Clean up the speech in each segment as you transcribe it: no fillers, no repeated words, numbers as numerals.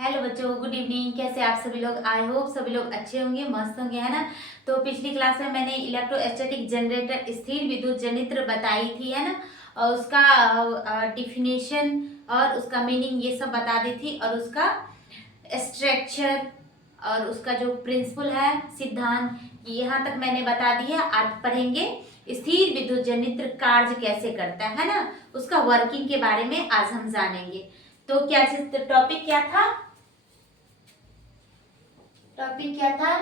Hello बच्चों, good evening. कैसे आप सभी लोग? आई होप सभी लोग अच्छे होंगे, मस्त होंगे, है ना। तो पिछली क्लास में मैंने इलेक्ट्रोस्टैटिक जनरेटर स्थिर विद्युत जनित्र बताई थी, है ना। और उसका डिफिनेशन और उसका मीनिंग ये सब बता दी थी, और उसका स्ट्रक्चर और उसका जो प्रिंसिपल है, सिद्धांत, यहाँ तक मैंने बता दिया। आज पढ़ेंगे स्थिर विद्युत जनित्र कार्य कैसे करता है ना, उसका वर्किंग के बारे में आज हम जानेंगे। तो क्या टॉपिक क्या था? टॉपिक क्या था?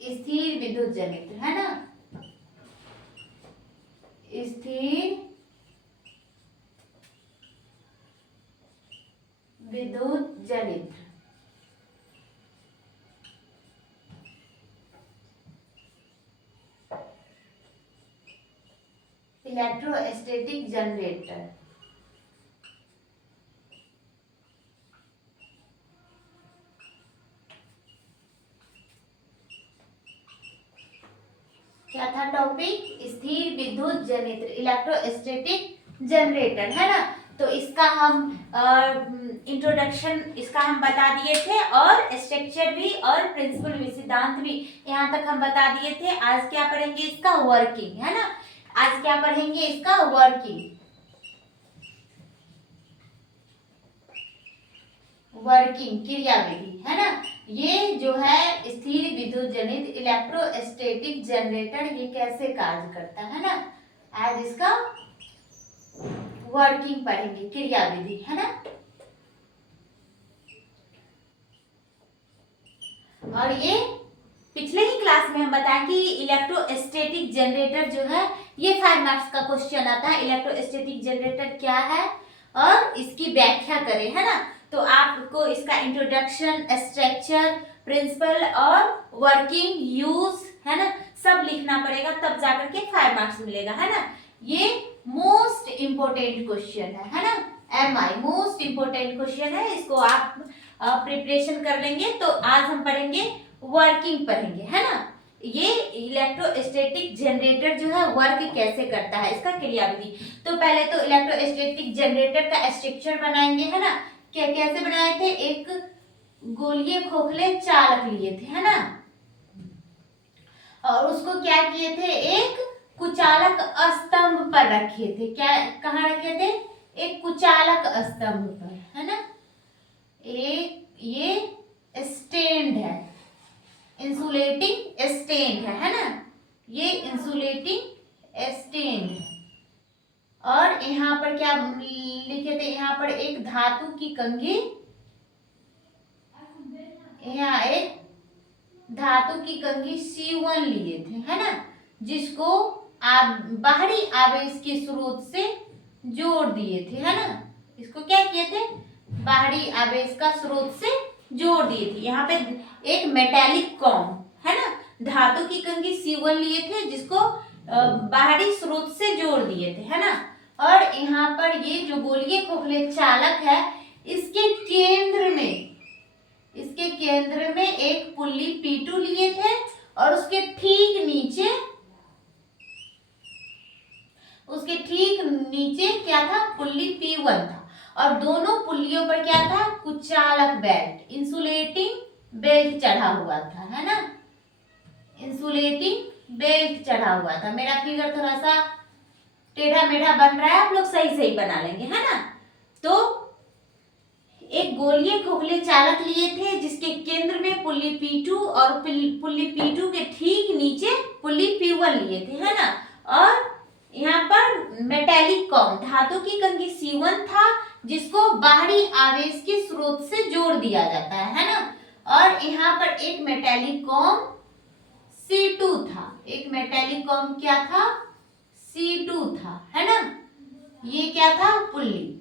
स्थिर विद्युत जनित्र, है ना। स्थिर विद्युत जनित्र, इलेक्ट्रोस्टैटिक जनरेटर। क्या था टॉपिक? स्थिर विद्युत जनित्र, इलेक्ट्रोस्टैटिक जनरेटर, है ना। तो इसका हम इंट्रोडक्शन इसका हम बता दिए थे, और स्ट्रक्चर भी और प्रिंसिपल भी, सिद्धांत भी यहाँ तक हम बता दिए थे। आज क्या पढ़ेंगे? इसका वर्किंग, है ना। आज क्या पढ़ेंगे? इसका वर्किंग, वर्किंग क्रियाविधि, है ना। ये जो है स्थिर विद्युत जनित इलेक्ट्रोस्टैटिक जनरेटर, ये कैसे कार्य करता है ना। आज इसका वर्किंग पढ़ेंगे, क्रियाविधि, है ना। और ये पिछले ही क्लास में हम बताएं कि इलेक्ट्रोस्टैटिक जनरेटर जो है, ये 5 मार्क्स का क्वेश्चन आता है। इलेक्ट्रोस्टैटिक जनरेटर क्या है और इसकी व्याख्या करें, है ना। तो आपको इसका इंट्रोडक्शन, स्ट्रक्चर, प्रिंसिपल और वर्किंग, यूज, है ना, सब लिखना पड़ेगा, तब जाकर के 5 मार्क्स मिलेगा, है ना। ये मोस्ट इंपोर्टेंट क्वेश्चन है ना। MI मोस्ट इंपोर्टेंट क्वेश्चन है, इसको आप प्रिपरेशन कर लेंगे। तो आज हम पढ़ेंगे वर्किंग पढ़ेंगे, है ना। ये इलेक्ट्रोस्टैटिक जनरेटर जो है वर्क कैसे करता है, इसका क्रियाविधि। तो पहले तो इलेक्ट्रोस्टैटिक जनरेटर का स्ट्रक्चर बनाएंगे, है ना। क्या कैसे बनाए थे? एक गोलीय खोखले चालक लिए थे, है ना, और उसको क्या किए थे? एक कुचालक स्तंभ पर रखे थे। क्या, कहाँ रखे थे? एक कुचालक स्तंभ पर, है ना। एक ये स्टैंड है, इंसुलेटिंग स्टैंड है ना। ये इंसुलेटिंग स्टैंड है। और यहाँ पर क्या लिखे थे? यहाँ पर एक धातु की कंघी, यहाँ एक धातु की कंघी C1 लिए थे, है ना, जिसको आप बाहरी आवेश के स्रोत से जोड़ दिए थे, है ना। इसको क्या किए थे? बाहरी आवेश का स्रोत से जोड़ दिए थे। यहाँ पे एक मेटालिक कॉम, है ना, धातु की कंघी C1 लिए थे, जिसको बाहरी स्रोत से जोड़ दिए थे, है ना। और यहाँ पर ये जो गोलीय खोखले चालक है, इसके केंद्र में एक पुल्ली P2 लिए थे, और उसके ठीक नीचे क्या था? पुल्ली P1 था। और दोनों पुल्लियों पर क्या था? कुचालक बेल्ट, इंसुलेटिंग बेल्ट चढ़ा हुआ था, है ना। इंसुलेटिंग बेल्ट चढ़ा हुआ था। मेरा फिगर थोड़ा सा टेढ़ा मेढ़ा बन रहा है, आप लोग सही सही बना लेंगे, है ना। तो एक गोलीय खोखले चालक लिए थे, जिसके केंद्र में पुल्ली P2 और पुल्ली P2 के ठीक नीचे पुल्ली P1 लिए थे, है ना। और यहाँ पर मेटालिक कॉम, धातु की कंघी C1 था, जिसको बाहरी आवेश के स्रोत से जोड़ दिया जाता है ना। और यहाँ पर एक मेटालिक कॉम C2 था। एक मेटालिक कॉम क्या था? C2 था, है ना। ये क्या था? पुल्ली।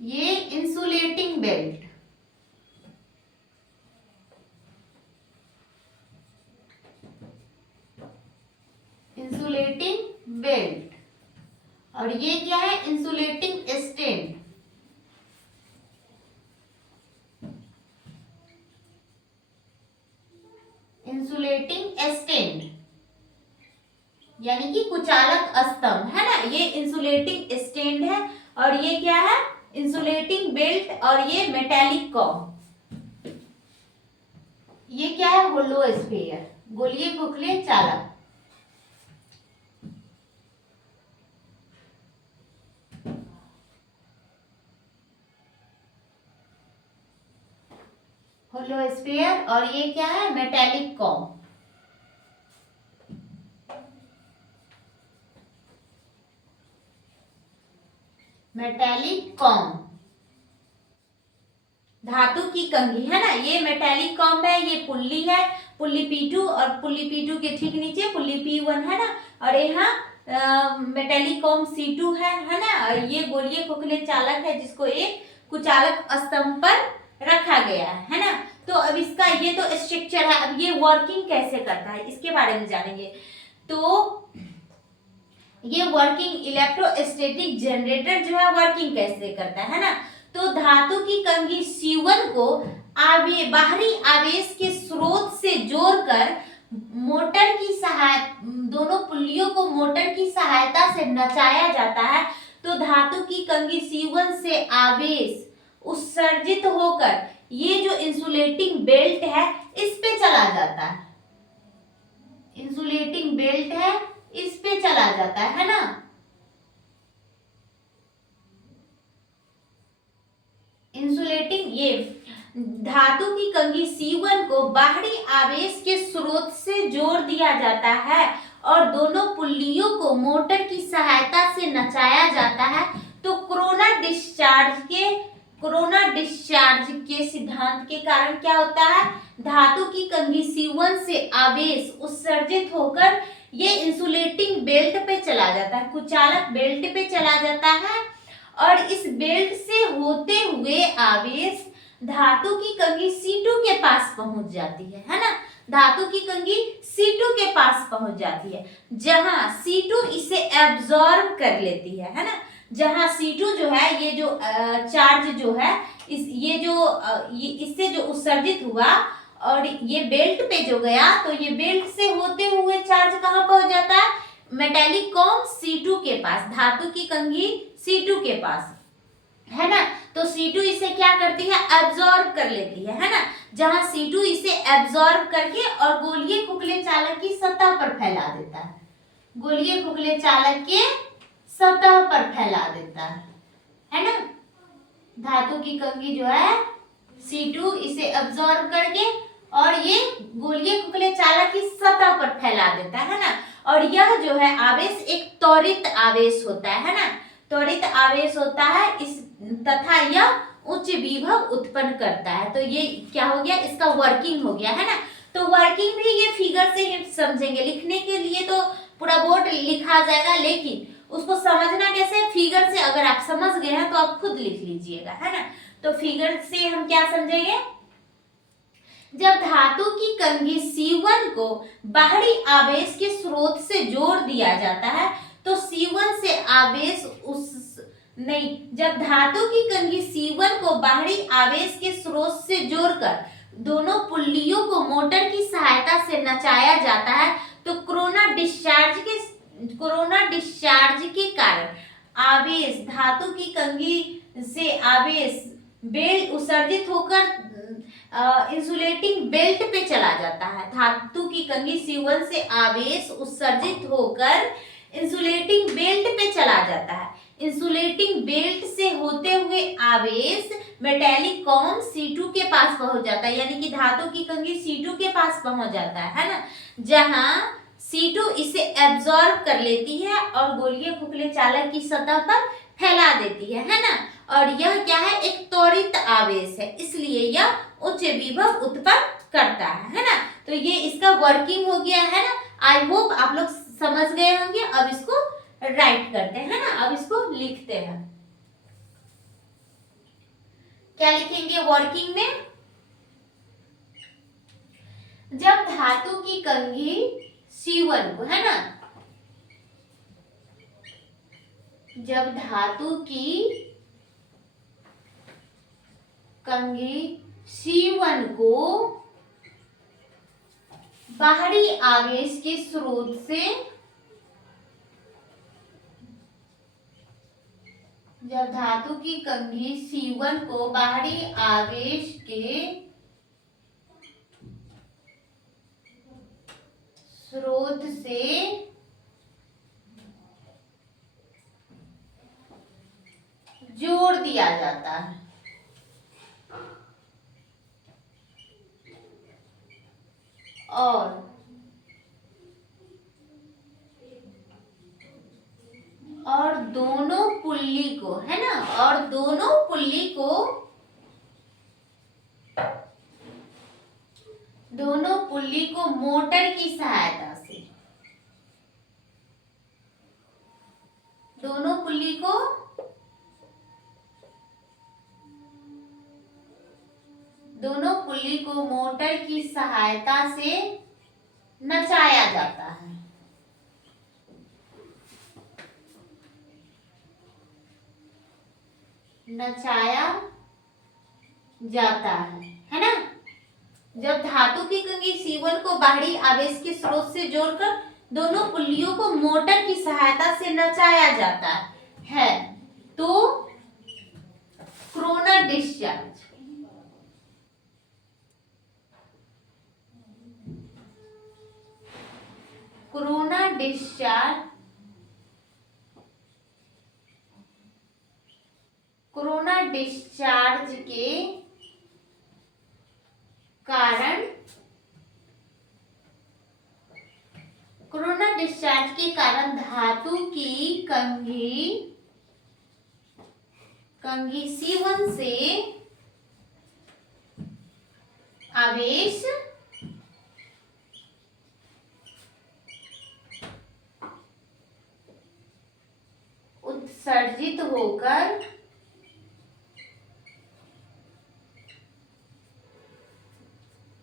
ये इंसुलेटिंग बेल्ट, इंसुलेटिंग बेल्ट, और ये क्या है? Insulating stand. इंसुलेटिंग स्टैंड यानी कि कुचालक स्तंभ, है ना। ये इंसुलेटिंग स्टैंड है, और ये क्या है, इंसुलेटिंग बेल्ट, और ये मेटेलिक कॉम। ये क्या है, होलो स्फीयर, गोलीय खोखले चालक। होलो स्फीयर, और ये क्या है, मेटेलिक कॉम। मेटेलिक कॉम, धातु की कंघी है ना, ये मेटेलिक कॉम है, ये पुल्ली है, पुल्ली P2, और पुल्ली P2 के ठीक नीचे पुल्ली P1 है ना, और यहाँ मेटेलिक कॉम C2 है ना, और ये गोलीय खोखले चालक है जिसको एक कुचालक स्तंभ पर रखा गया है ना। तो अब इसका ये तो स्ट्रक्चर है, अब ये वर्किंग कैसे करता है इसके बारे में जानेंगे। तो ये वर्किंग इलेक्ट्रोस्टैटिक जनरेटर जो है वर्किंग कैसे करता है ना। तो धातु की कंघी C1 को बाहरी आवेश के स्रोत से जोड़कर मोटर की सहायता, दोनों पुल्लियों को मोटर की सहायता से नचाया जाता है। तो धातु की कंघी C1 से आवेश उत्सर्जित होकर ये जो इंसुलेटिंग बेल्ट है इस पे चला जाता है, इंसुलेटिंग बेल्ट है इस पे चला जाता है ना। इंसुलेटिंग, ये धातु की कंघी C1 को बाहरी आवेश के स्रोत से जोड़ दिया जाता है और दोनों पुल्लियों को मोटर की सहायता से नचाया जाता है। तो कोरोना डिस्चार्ज के सिद्धांत के कारण क्या होता है, धातु की कंघी C1 से आवेश उत्सर्जित होकर ये इंसुलेटिंग बेल्ट पे चला जाता है, कुचालक बेल्ट पे चला जाता है, और इस बेल्ट से होते हुए आवेश धातु की कंघी C2 के पास पहुंच जाती है ना। धातु की कंघी C2 के पास पहुंच जाती है, जहां C2 इसे एब्जॉर्ब कर लेती है ना। जहां C2 जो है, ये जो चार्ज जो है, इससे जो उत्सर्जित हुआ और ये बेल्ट पे जो गया, तो ये बेल्ट से होते हुए चार्ज कहाँ पहुंच जाता है, मेटेलिक कॉम C2 के पास, धातु की कंघी C2 के पास है ना। तो C2 इसे क्या करती है, एब्जॉर्ब कर लेती है ना। जहां C2 इसे एब्जॉर्ब करके और गोलीय खोखले चालक की सतह पर फैला देता है, गोलीय खोखले चालक के सतह पर फैला देता है ना। धातु की कंघी जो है C2 इसे एब्जॉर्ब करके और ये गोलीय खोखले चालक की सतह पर फैला देता है ना। और यह जो है आवेश एक त्वरित आवेश होता है ना, त्वरित आवेश होता है इस, तथा यह उच्च विभव उत्पन्न करता है। तो ये क्या हो गया, इसका वर्किंग हो गया है ना। तो वर्किंग भी ये फिगर से ही समझेंगे, लिखने के लिए तो पूरा बोर्ड लिखा जाएगा, लेकिन उसको समझना कैसे, फिगर से अगर आप समझ गए हैं तो आप खुद लिख लीजिएगा है ना। तो फिगर से हम क्या समझेंगे, जब धातु की कंघी C1 को बाहरी आवेश के स्रोत से जोड़ दिया जाता है तो C1 से आवेश जब धातु की कंघी C1 को बाहरी आवेश के स्रोत से जोड़कर दोनों पुल्लियों को मोटर की सहायता से नचाया जाता है, तो कोरोना डिस्चार्ज के कारण आवेश धातु की कंघी से आवेश बेल्ट उत्सर्जित होकर इंसुलेटिंग बेल्ट पे चला जाता है। धातु की कंघी C1 से आवेश उत्सर्जित होकर इंसुलेटिंग बेल्ट पे चला जाता है। इंसुलेटिंग बेल्ट से होते हुए आवेश मेटेलिक कॉम C2 के पास पहुंच जाता है, यानी कि धातु की कंघी C2 के पास पहुंच जाता है ना, जहां C2 इसे एब्जॉर्ब कर लेती है और गोलीय खोखले चालक की सतह पर फैला देती है ना। और यह क्या है, एक त्वरित आवेश है, इसलिए यह उच्च विभव उत्पन्न करता है ना। तो ये इसका वर्किंग हो गया है ना। आई होप आप लोग समझ गए होंगे। अब इसको राइट करते हैं ना, अब इसको लिखते हैं। क्या लिखेंगे वर्किंग में, जब धातु की कंघी C1 को है ना, जब धातु की कंघी C1 को बाहरी आवेश के स्रोत से जब धातु की कंघी C1 को बाहरी आवेश के स्रोत से जोड़ दिया जाता है, और दोनों पुल्ली को, है ना, और दोनों पुल्ली को, दोनों पुल्ली को मोटर की सहायता से, दोनों पुल्ली को मोटर की सहायता से नचाया जाता है। नचाया जाता है ना। जब धातु की कंघी C1 को बाहरी आवेश के स्रोत से जोड़कर दोनों पुल्लियों को मोटर की सहायता से नचाया जाता है तो corona discharge, corona discharge, corona discharge के कारण, कोरोना डिस्चार्ज के कारण धातु की कंघी C1 से आवेश उत्सर्जित होकर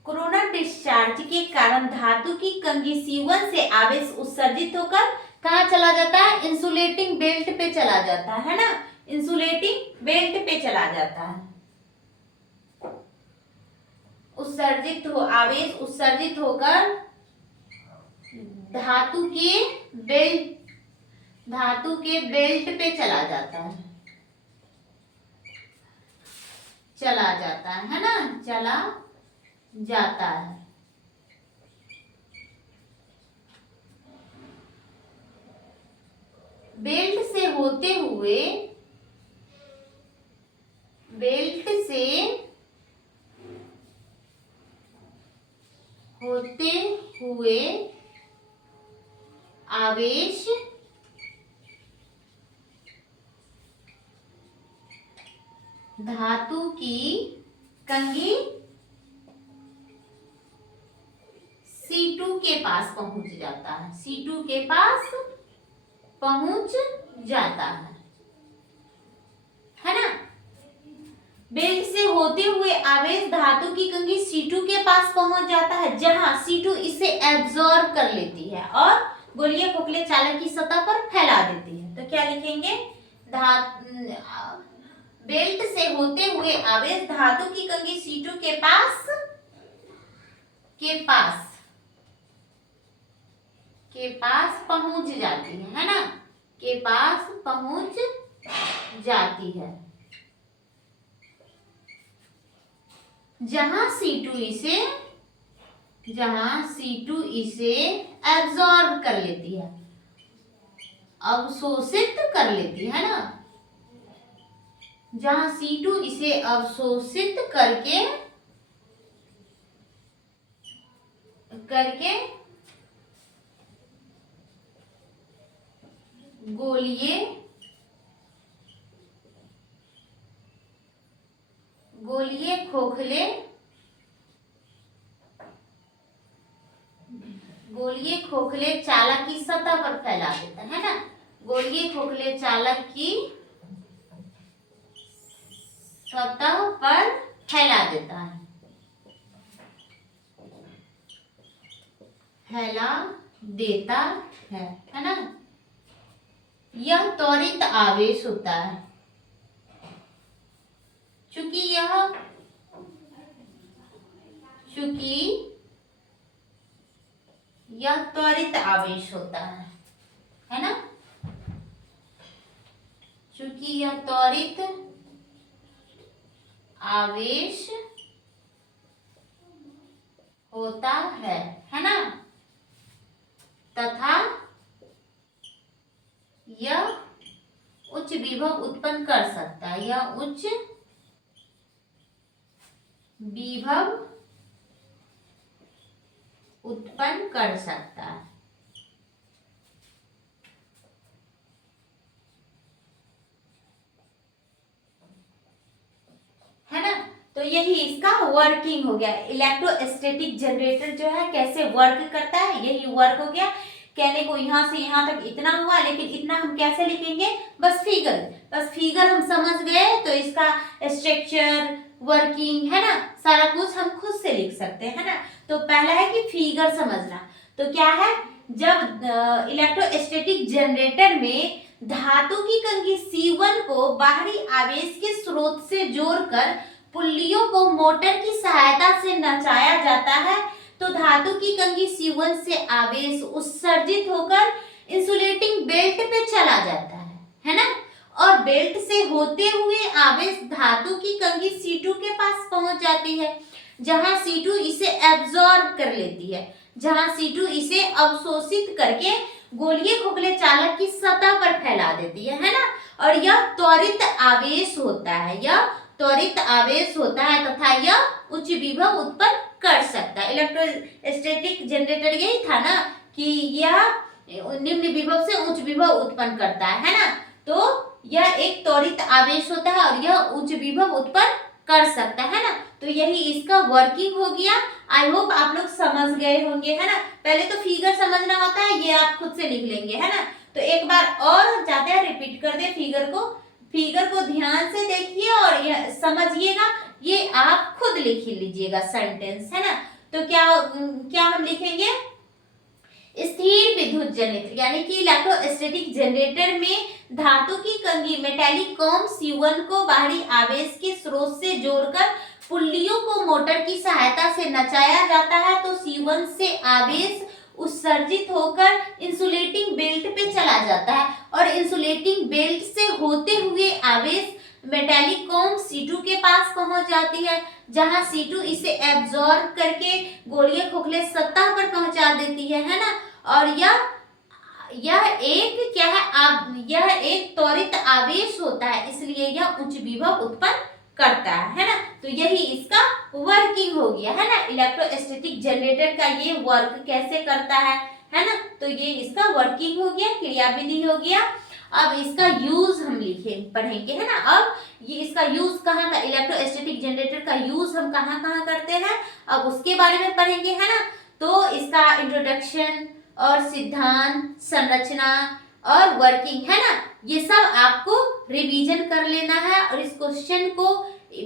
कोरोना डिस्चार्ज के कारण धातु की कंघी C1 से आवेश उत्सर्जित होकर कहाँ चला जाता है? इंसुलेटिंग बेल्ट पे चला जाता है ना, इंसुलेटिंग बेल्ट पे चला जाता है। आवेश उत्सर्जित होकर धातु के बेल्ट पे चला जाता है, है ना, चला जाता है। बेल्ट से होते हुए आवेश धातु की कंघी C2 के पास पहुंच जाता है, C2 के पास पहुंच जाता है ना। बेल्ट से होते हुए आवेश धातु की कंघी C2 के पास पहुंच जाता है, जहां C2 इसे एब्जॉर्ब कर लेती है और गोलीय खोखले चालक की सतह पर फैला देती है। तो क्या लिखेंगे? बेल्ट से होते हुए आवेश धातु की कंघी C2 के पास पहुंच जाती है ना, के पास पहुंच जाती है, जहां C2 इसे एब्जॉर्ब कर लेती है, अवशोषित कर लेती है ना, जहां C2 इसे अवशोषित करके गोलीय खोखले चालक की सतह पर फैला देता है ना, गोलीय खोखले चालक की सतह पर फैला देता है, है ना। यह त्वरित आवेश होता है, चूंकि यह त्वरित आवेश होता है ना, चूंकि यह त्वरित आवेश होता है ना, तथा यह उच्च विभव उत्पन्न कर सकता है, यह उच्च विभव उत्पन्न कर सकता है ना। तो यही इसका वर्किंग हो गया। इलेक्ट्रोस्टैटिक जनरेटर जो है कैसे वर्क करता है, यही वर्क हो गया। कहने को यहाँ से यहाँ तक इतना हुआ, लेकिन इतना हम कैसे लिखेंगे, बस फिगर हम समझ गए तो इसका स्ट्रक्चर, वर्किंग है ना, सारा कुछ हम खुद से लिख सकते हैं ना। तो पहला है कि फिगर समझना। तो क्या है, जब इलेक्ट्रोस्टैटिक जनरेटर में धातु की कंघी C1 को बाहरी आवेश के स्रोत से जोड़कर पुल्लियों को मोटर की सहायता से नचाया जाता है, तो धातु की कंघी C1 से आवेश उत्सर्जित होकर इंसुलेटिंग बेल्ट पे चला जाता है ना। और बेल्ट से होते हुए आवेश धातु की कंघी C2 के पास पहुंच जाती है, जहां C2 इसे एब्जॉर्ब कर लेती है, जहां C2 इसे अवशोषित करके गोलीय खोखले चालक की सतह पर फैला देती है ना। और यह त्वरित आवेश होता है, यह त्वरित आवेश होता है तथा यह उच्च विभव उत्पन्न कर सकता है। इलेक्ट्रोस्टैटिक जनरेटर यही था ना कि यह निम्न विभव से उच्च विभव उत्पन्न करता है ना। तो यह एक त्वरित आवेश होता है और यह उच्च विभव उत्पन्न कर सकता है ना। तो यही इसका वर्किंग हो गया। आई होप आप लोग समझ गए होंगे, है ना। पहले तो फिगर समझना होता है, ये आप खुद से लिख लेंगे, है ना। तो एक बार और चाहते हैं रिपीट कर दे फिगर को ध्यान से देखिए और यह समझिएगा, ये आप खुद लिख लीजिएगा सेंटेंस, है ना। तो क्या हम लिखेंगे, स्थिर विद्युत जनरेटर यानी कि इलेक्ट्रोस्टैटिक जनरेटर में धातु की कंघी मेटालिक कॉम C1 को बाहरी आवेश के स्रोत से जोड़कर पुल्लियों को मोटर की सहायता से नचाया जाता है, तो C1 से आवेश उत्सर्जित होकर इंसुलेटिंग बेल्ट पे चला जाता है और इंसुलेटिंग बेल्ट से होते हुए आवेश मेटालिक कॉम C2 के पास पहुंच जाती है, जहां C2 इसे एब्जॉर्ब करके गोलीय खोखले सतह पर पहुंचा देती है ना। और यह एक क्या है, यह एक त्वरित आवेश होता है, इसलिए यह उच्च विभव उत्पन्न करता है ना। तो यही इसका वर्किंग हो गया, है ना। इलेक्ट्रोस्टैटिक जनरेटर का ये वर्क कैसे करता है ना। तो ये इसका वर्किंग हो गया, क्रियाविधि हो गया। अब इसका यूज हम पढ़ेंगे, है ना। अब ये इसका यूज कहाँ का, इलेक्ट्रोस्टैटिक जनरेटर का यूज हम कहाँ करते हैं, अब उसके बारे में पढ़ेंगे, है ना। तो इसका इंट्रोडक्शन और सिद्धांत, संरचना और वर्किंग, है ना, ये सब आपको रिवीजन कर लेना है। और इस क्वेश्चन को,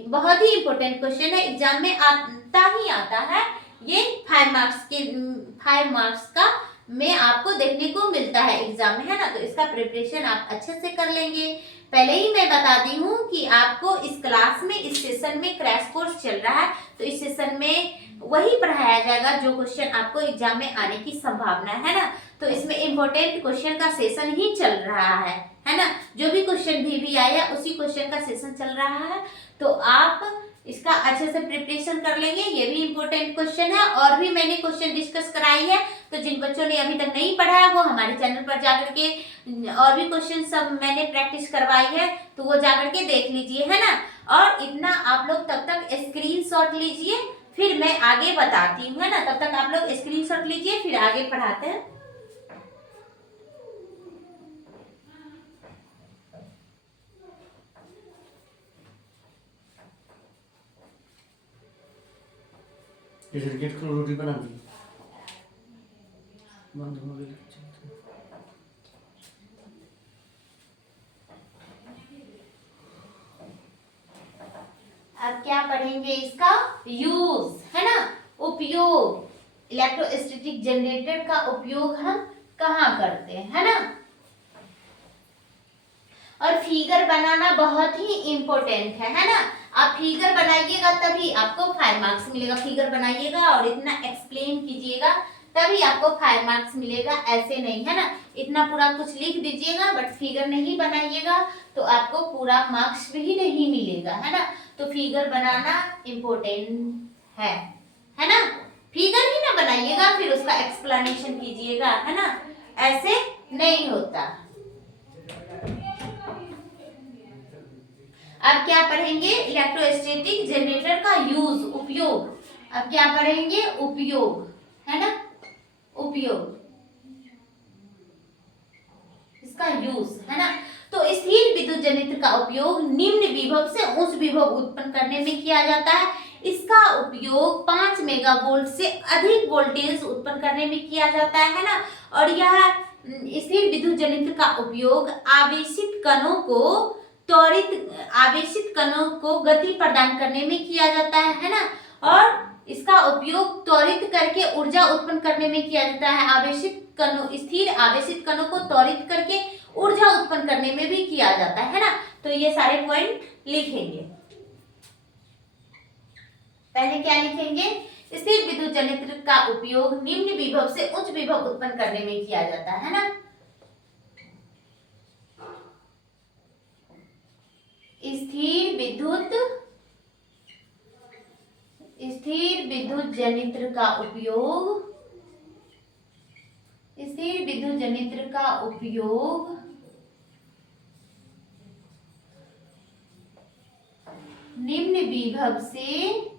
बहुत ही इंपॉर्टेंट क्वेश्चन है, एग्जाम में आता है। ये 5 मार्क्स का में आपको देखने को मिलता है एग्जाम में, है ना। तो इसका प्रिपरेशन आप अच्छे से कर लेंगे। पहले ही मैं बताती हूँ कि आपको इस क्लास में, इस सेशन में क्रैश कोर्स चल रहा है, तो इस सेशन में वही पढ़ाया जाएगा जो क्वेश्चन आपको एग्जाम में आने की संभावना है ना। तो इसमें इम्पोर्टेंट क्वेश्चन का सेशन ही चल रहा है ना। जो भी क्वेश्चन भी आया उसी क्वेश्चन का सेशन चल रहा है, तो आप इसका अच्छे से प्रिपरेशन कर लेंगे। ये भी इम्पोर्टेंट क्वेश्चन है, और भी मैंने क्वेश्चन डिस्कस कराई है, तो जिन बच्चों ने अभी तक नहीं पढ़ा है वो हमारे चैनल पर जाकर के और भी क्वेश्चन सब मैंने प्रैक्टिस करवाई है, तो वो जाकर के देख लीजिए, है ना। और इतना आप लोग तब तक स्क्रीनशॉट लीजिए, फिर मैं आगे बताती हूँ, है ना। तब तक आप लोग स्क्रीनशॉट लीजिए, फिर आगे पढ़ाते हैं। क्रिकेट को रोटी बना दी, बंद हो गई। अब क्या पढ़ेंगे, इसका यूज, है ना, उपयोग। इलेक्ट्रोस्टैटिक जनरेटर का उपयोग हम कहाँ करते हैं, है ना। और फिगर बनाना बहुत ही इम्पोर्टेंट है ना। आप फिगर बनाइएगा तभी आपको 5 मार्क्स मिलेगा। फिगर बनाइएगा और इतना एक्सप्लेन कीजिएगा तभी आपको 5 मार्क्स मिलेगा, ऐसे नहीं है ना। इतना पूरा कुछ लिख दीजिएगा बट फिगर नहीं बनाइएगा तो आपको पूरा मार्क्स भी नहीं मिलेगा, है ना। तो फिगर बनाना इम्पोर्टेंट है ना। फिगर ही ना बनाइएगा फिर उसका एक्सप्लेनेशन कीजिएगा, है ना, ऐसे नहीं होता। अब क्या पढ़ेंगे, इलेक्ट्रोस्टैटिक जनरेटर का यूज, उपयोग। अब क्या पढ़ेंगे, उपयोग, है ना, उपयोग, इसका यूज, है ना। तो स्थिर विद्युत जनरेटर का उपयोग निम्न विभव से उच्च विभव उत्पन्न करने में किया जाता है। इसका उपयोग 5 मेगावोल्ट से अधिक वोल्टेज उत्पन्न करने में किया जाता है ना। और यह स्थिर विद्युत जनरेटर का उपयोग आवेशित कणों को गति प्रदान करने में किया जाता है ना। और इसका उपयोग त्वरित करके ऊर्जा उत्पन्न करने में किया जाता है। स्थिर आवेशित कणों को त्वरित करके ऊर्जा उत्पन्न करने में भी किया जाता है ना। तो ये सारे पॉइंट लिखेंगे। पहले क्या लिखेंगे, स्थिर विद्युत जनरेटर का उपयोग निम्न विभव से उच्च विभव उत्पन्न करने में किया जाता है ना। स्थिर विद्युत जनरेटर का उपयोग, स्थिर विद्युत जनरेटर का उपयोग निम्न विभव से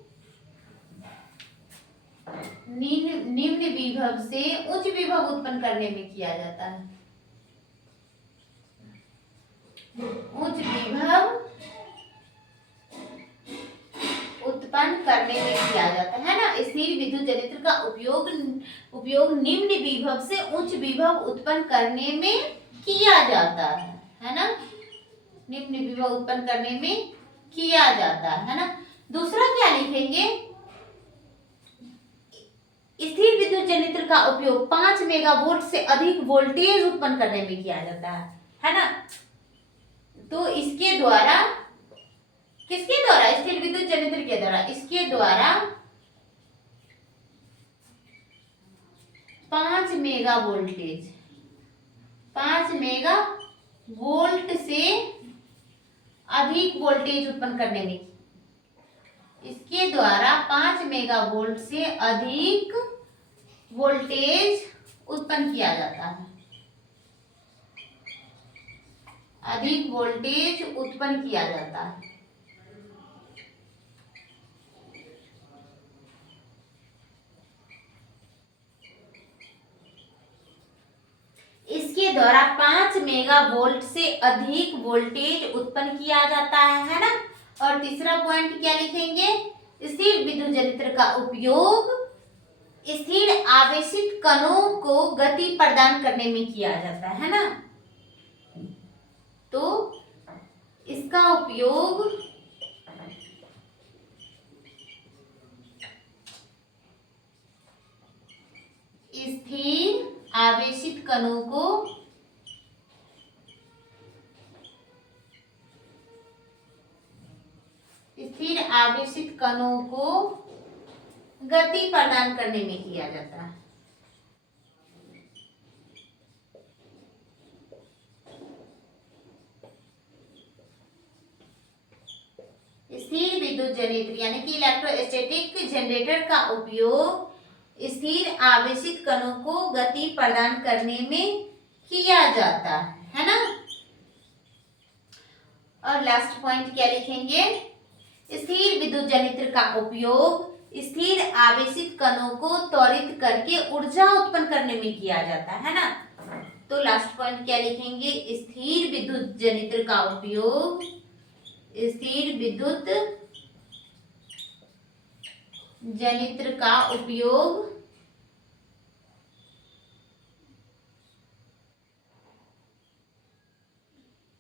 उच्च विभव उत्पन्न करने में किया जाता है। उच्च विभव उत्पन्न करने में किया जाता है ना। स्थिर विद्युत जनरेटर का उपयोग निम्न विभव से उच्च विभव उत्पन्न करने में किया जाता है ना। निम्न विभव उत्पन्न करने में किया जाता है ना। दूसरा क्या लिखेंगे, स्थिर विद्युत जनरेटर का उपयोग 5 मेगावोल्ट से अधिक वोल्टेज उत्पन्न करने में किया जाता है ना। तो इसके द्वारा, किसके द्वारा, स्थिर विद्युत जनरेटर के द्वारा, इसके द्वारा 5 मेगा वोल्ट से अधिक वोल्टेज उत्पन्न करने में, इसके द्वारा 5 मेगा वोल्ट से अधिक वोल्टेज उत्पन्न किया जाता है। अधिक वोल्टेज उत्पन्न किया जाता है। इसके द्वारा 5 मेगा वोल्ट से अधिक वोल्टेज उत्पन्न किया जाता है ना। और तीसरा पॉइंट क्या लिखेंगे, स्थिर विद्युत जनरेटर का उपयोग स्थिर आवेशित कणों को गति प्रदान करने में किया जाता है ना। तो इसका उपयोग स्थिर आवेशित कणों को गति प्रदान करने में किया जाता है। स्थिर विद्युत जनरेटर यानी कि इलेक्ट्रोस्टैटिक जनरेटर का उपयोग स्थिर आवेशित कणों को गति प्रदान करने में किया जाता है ना। और लास्ट पॉइंट क्या लिखेंगे, स्थिर विद्युत जनरेटर का उपयोग स्थिर आवेशित कणों को त्वरित करके ऊर्जा उत्पन्न करने में किया जाता है ना। तो लास्ट पॉइंट क्या लिखेंगे, स्थिर विद्युत जनरेटर का उपयोग स्थिर विद्युत जनरेटर का उपयोग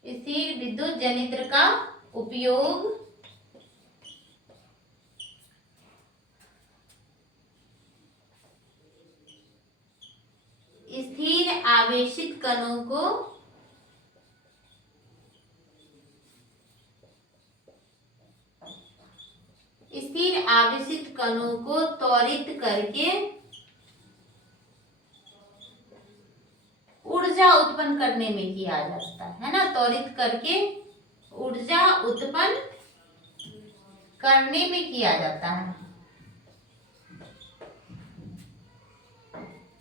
स्थिर विद्युत जनरेटर का उपयोग स्थिर आवेशित कणों को त्वरित करके ऊर्जा उत्पन्न करने में किया जाता है ना, त्वरित करके ऊर्जा उत्पन्न करने में किया जाता है,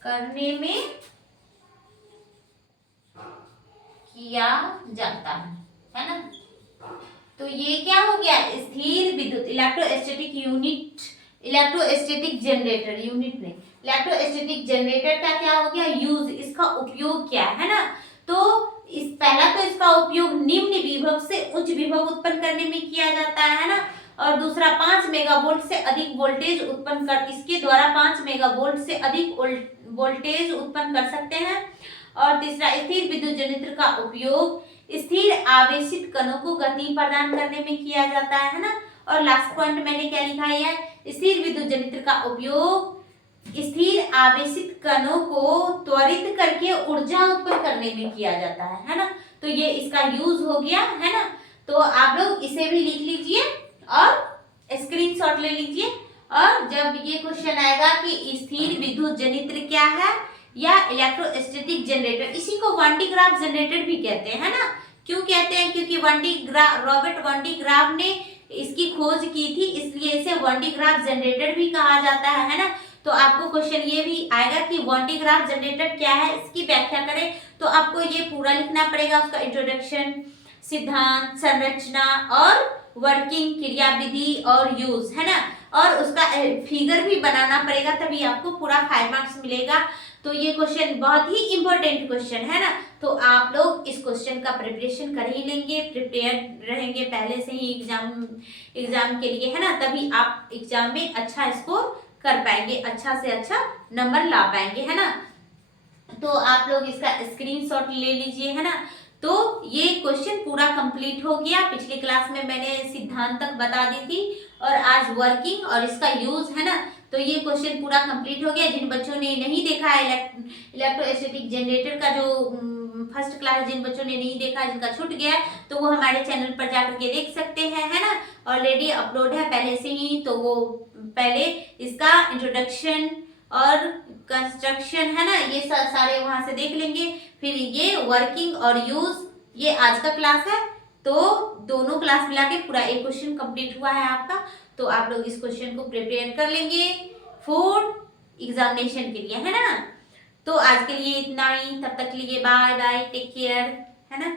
करने में किया जाता है ना। तो ये क्या हो गया, स्थिर विद्युत electrostatic unit, electrostatic generator, unit नहीं, इलेक्ट्रोस्टैटिक जनरेटर का क्या हो गया यूज, इसका उपयोग क्या है ना। तो इस पहला तो इसका उपयोग निम्न विभव से उच्च विभव उत्पन्न करने में किया जाता है ना, और दूसरा 5 मेगावोल्ट से अधिक वोल्टेज उत्पन्न कर, इसके द्वारा 5 मेगावोल्ट से अधिक वोल्टेज उत्पन्न कर सकते हैं। और तीसरा स्थिर विद्युत जनरेटर का उपयोग स्थिर आवेशित कणों को गति प्रदान करने में किया जाता है ना। और लास्ट पॉइंट मैंने क्या लिखा है, स्थिर विद्युत जनरेटर का उपयोग स्थिर आवेशित कणों को त्वरित करके ऊर्जा उत्पन्न करने में किया जाता है ना। तो ये इसका यूज हो गया है ना। तो आप लोग इसे भी लिख लीजिए और स्क्रीनशॉट ले लीजिए, और जब ये क्वेश्चन आएगा कि स्थिर विद्युत जनरेटर क्या है या इलेक्ट्रोस्टैटिक जनरेटर, इसी को वन डी ग्राफ जनरेटर भी कहते हैं ना। क्यों कहते हैं, क्योंकि रॉबर्ट वन डी ग्राफ ने इसकी खोज की थी, इसलिए इसे वन डी ग्राफ जनरेटर भी कहा जाता है ना। तो आपको क्वेश्चन ये भी आएगा कि वन डी ग्राफ जनरेटर क्या है, इसकी व्याख्या करें, तो आपको ये पूरा लिखना पड़ेगा, उसका इंट्रोडक्शन, सिद्धांत, संरचना और वर्किंग, क्रियाविधि और यूज है ना, और उसका फिगर भी बनाना पड़ेगा, तभी आपको पूरा 5 मार्क्स मिलेगा। तो ये क्वेश्चन बहुत ही इंपॉर्टेंट क्वेश्चन है ना। तो आप लोग इस क्वेश्चन का प्रिपरेशन कर ही लेंगे, प्रिपेयर रहेंगे पहले से ही एग्जाम के लिए है ना, तभी आप एग्जाम में अच्छा स्कोर कर पाएंगे, अच्छा से अच्छा नंबर ला पाएंगे है ना। तो आप लोग इसका स्क्रीनशॉट ले लीजिए है ना। तो ये क्वेश्चन पूरा कंप्लीट हो गया। पिछली क्लास में मैंने सिद्धांत तक बता दी थी और आज वर्किंग और इसका यूज है ना। तो ये क्वेश्चन पूरा कंप्लीट हो गया। जिन बच्चों ने नहीं देखा है इलेक्ट्रोस्टैटिक जनरेटर का जो फर्स्ट क्लास, जिन बच्चों ने नहीं देखा, जिनका छूट गया, तो वो हमारे चैनल पर जाकर के देख सकते हैं है ना। ऑलरेडी अपलोड है पहले से ही, तो वो पहले इसका इंट्रोडक्शन और कंस्ट्रक्शन है ना, ये सारे वहां से देख लेंगे। फिर ये वर्किंग और यूज, ये आज का क्लास है। तो दोनों क्लास मिला के पूरा एक क्वेश्चन कंप्लीट हुआ है आपका। तो आप लोग इस क्वेश्चन को प्रिपेयर कर लेंगे फॉर एग्जामिनेशन के लिए है ना। तो आज के लिए इतना ही, तब तक के लिए बाय बाय, टेक केयर है ना।